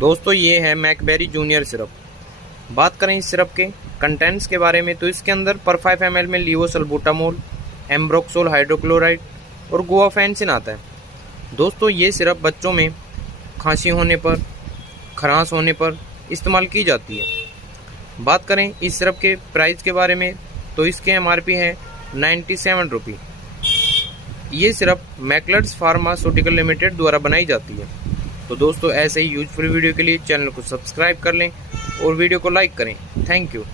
दोस्तों ये है मैकबेरी जूनियर सिरप। बात करें इस सिरप के कंटेंट्स के बारे में तो इसके अंदर पर 5 ml में लीवोसल्बूटामोल, एम्ब्रोक्सोल हाइड्रोक्लोराइड और गुआफेंसिन आता है। दोस्तों ये सिरप बच्चों में खांसी होने पर, खरांश होने पर इस्तेमाल की जाती है। बात करें इस सिरप के प्राइस के बारे में तो इसके MRP है 97 रुपये। ये सिरप मैकलर्स फार्मास्यूटिकल लिमिटेड द्वारा बनाई जाती है। तो दोस्तों ऐसे ही यूजफुल वीडियो के लिए चैनल को सब्सक्राइब कर लें और वीडियो को लाइक करें। Thank you.